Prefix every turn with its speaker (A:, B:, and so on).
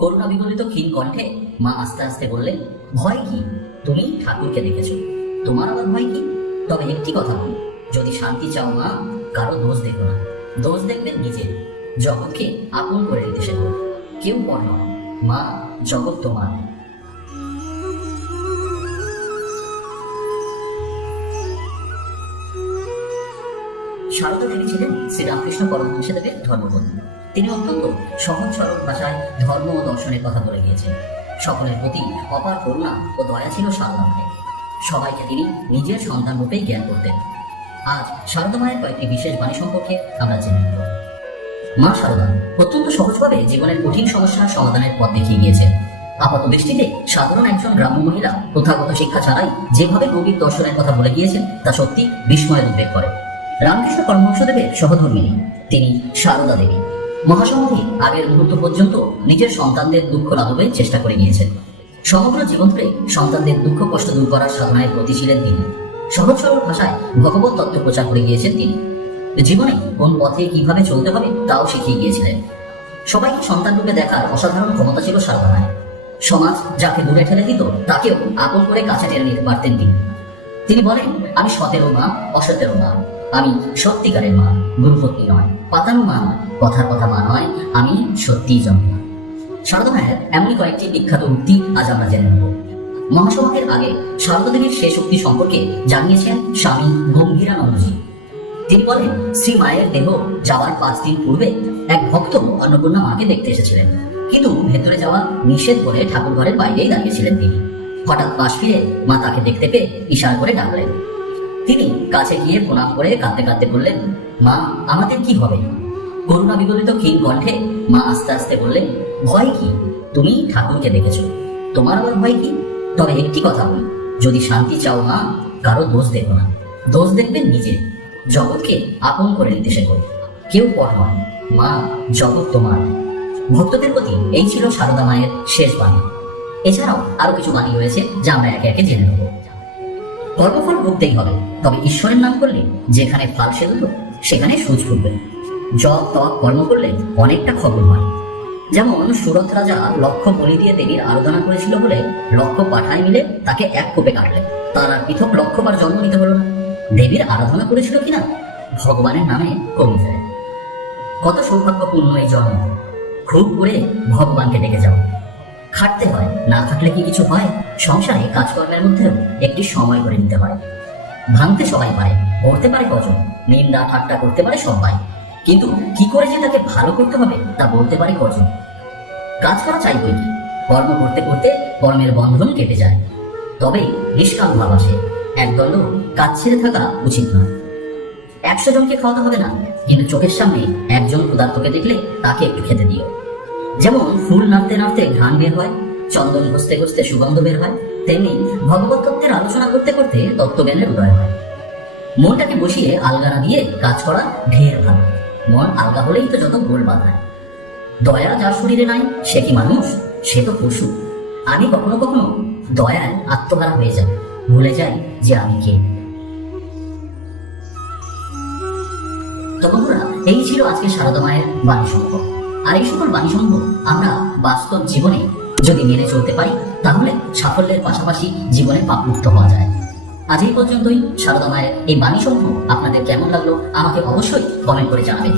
A: করুণা বিগলিত ক্ষীণ কণ্ঠে মা আস্তে আস্তে বললেন, ভয় কি? তুমি ঠাকুরকে দেখেছ। তোমার আবার ভয় কি? তবে একটি কথা বলি। যদি শান্তি চাও মা, কারও দোষ দেখো না। দোষ দেখবে নিজে। জগৎকে আপন করে নিতে শেখো। কেউ পর মা, জগৎ তোমার। সারদা তিনি ছিলেন শ্রীরামকৃষ্ণ পরমহংসদেবের ধর্মপত্নী। তিনি অত্যন্ত সহজ সরল ভাষায় ধর্ম ও দর্শনের কথা বলে গিয়েছেন। সকলের প্রতি অপার করুণা ও দয়া ছিল সারদা মায়ের সবাইকে তিনি নিজের সন্তান রূপেই জ্ঞান করতেন। আজ সারদা মায়ের কয়েকটি বিশেষ বাণী সম্পর্কে আমরা জেনে নেব। মা সারদা অত্যন্ত সহজভাবে জীবনের কঠিন সমস্যার সমাধানের পথ দেখিয়ে গিয়েছেন। আপাত দৃষ্টিতে সাধারণ একজন গ্রাম্য মহিলা প্রথাগত শিক্ষা ছাড়াই যেভাবে গভীর দর্শনের কথা বলে গিয়েছেন, তা সত্যি বিস্ময়ের উদ্বেগ করে। রামকৃষ্ণ পরমহংসদেবের সহধর্মিনী, তিনি সারদা দেবী। মহাসমাধি আগের মুহূর্ত পর্যন্ত নিজের সন্তানদের দুঃখ লাঘবের চেষ্টা করে গিয়েছেন। সমগ্র জীবন ধরে সন্তানদের দুঃখ কষ্ট দূর করার সাধনায় প্রতি ছিলেন তিনি সহজ সরল ভাষায় ভগবত তত্ত্ব প্রচার করে গিয়েছেন তিনি। জীবনে কোন পথে কীভাবে চলতে হবে তাও শিখিয়ে গিয়েছিলেন। সবাইকে সন্তান রূপে দেখার অসাধারণ ক্ষমতা ছিল মায়ের সমাজ যাকে দূরে ঠেলে দিত, তাকেও আপন করে কাছে টেনে নিতে পারতেন তিনি। তিনি বলেন, আমি সতেরো মা, অসতেরো মা। আমি সত্যিকারের মা। গুরুপত্নী নয় পাতানো মা নয়, কথার কথা মা নয়, আমি সত্যিই জন্ম সারদা মায়ের এমনই কয়েকটি বিখ্যাত উক্তি আজ আমরা জেনে নেব। মহাসমাজের আগে সারদা দেবীর শেষ উক্তি সম্পর্কে জানিয়েছেন স্বামী গম্ভীরানন্দজি। তিনি বলেন, শ্রী মায়ের দেহ যাওয়ার পাঁচ দিন পূর্বে এক ভক্ত অন্নপূর্ণা মাকে দেখতে এসেছিলেন। কিন্তু ভেতরে যাওয়া নিষেধ বলে ঠাকুর ঘরের বাইরেই দাঁড়িয়েছিলেন তিনি। হঠাৎ পাশ ফিরে মা তাকে দেখতে পেয়ে ইশারা করে ডাকলেন। তিনি কাছে গিয়ে প্রণাম করে কাঁদতে কাঁদতে বললেন, মা, আমাদের কি হবে? করুণা বিগলিত ক্ষীণ কণ্ঠে মা আস্তে আস্তে বললেন, ভয় কি? তুমি ঠাকুরকে দেখেছ। তোমার আবার ভয় কি? তবে একটি কথা বলি। যদি শান্তি চাও মা, কারও দোষ দেখো না। দোষ দেখবে নিজে। জগৎকে আপন করে নিতে শেখো। কেউ পর নয়। মা, জগৎ তোমার। ভক্তদের প্রতি এই ছিল সারদা মায়ের শেষ বাণী। এছাড়াও আরও কিছু বাণী রয়েছে, যা আমরা একে একে জেনে নেব। কর্মফল ভুগতেই হবে। তবে ঈশ্বরের নাম করলে যেখানে ফাল সেদুল সেখানে সুচ ফুটবে। জপ, তপ, কর্ম করলে অনেকটা খবর হয়। যেমন সুরত রাজা লক্ষ্য বলি দিয়ে দেবীর আরাধনা করেছিল বলে লক্ষ্য পাঠায় মিলে তাকে এক কোপে কাটলেন। তার আর পৃথক লক্ষ্যবার জন্ম নিতে হলো না। দেবীর আরাধনা করেছিল কিনা ভগবানের নামে কমে যায়। কত সৌভাগ্যপূর্ণ এই জন্ম। খুব করে ভগবানকে ডেকে যাও। খাটতে হয়। না খাটলে কি কিছু হয়? সংসারে কাজকর্মের মধ্যেও একটি সময় করে নিতে হয়। ভাঙতে সবাই পারে, করতে পারে কজন? নিন্দা, ঠাট্টা করতে পারে সবাই। কিন্তু কি করে যে তাকে ভালো করতে হবে, তা বলতে পারে কজন? কাজ করা চাই বই কি কর্ম করতে করতে কর্মের বন্ধন কেটে যায়। তবে নিষ্কাম ভাব আসে। একদল কাজ ছেড়ে থাকা উচিত নয়। একশো জনকে খাওয়াতে হবে না, কিন্তু চোখের সামনে একজন ক্ষুধার্তকে দেখলে তাকে একটু খেতে দিও। যেমন ফুল নাড়তে নাড়তে ঘ্রাণ বের হয়, চন্দন ঘষতে ঘষতে সুগন্ধ বের হয়, তেমনি ভগবত তত্ত্বের আলোচনা করতে করতে তত্ত্বজ্ঞানের উদয় হয়। মনটাকে বসিয়ে আলগা না দিয়ে কাজ করা ঢের ভালো। মন আলগা হলেই তো যত গোল বাঁধায়। দয়া যার শরীরে নাই, সে কি মানুষ? সে তো পশু। আমি কখনো কখনো দয়ায় আত্মহারা হয়ে যাই। ভুলে যাই যে আমি কে। তো বন্ধুরা, এই ছিল আজকে সারদা মায়ের বাণী সমূহ আর এই সকল বাণী সমূহ আমরা বাস্তব জীবনে যদি মেনে চলতে পারি, তাহলে সাফল্যের পাশাপাশি জীবনে পাপমুক্ত হওয়া যায়। আজ এই পর্যন্তই। সারদা মায়ের এই বাণী সমূহ আপনাদের কেমন লাগল, আমাকে অবশ্যই কমেন্ট করে জানাবেন।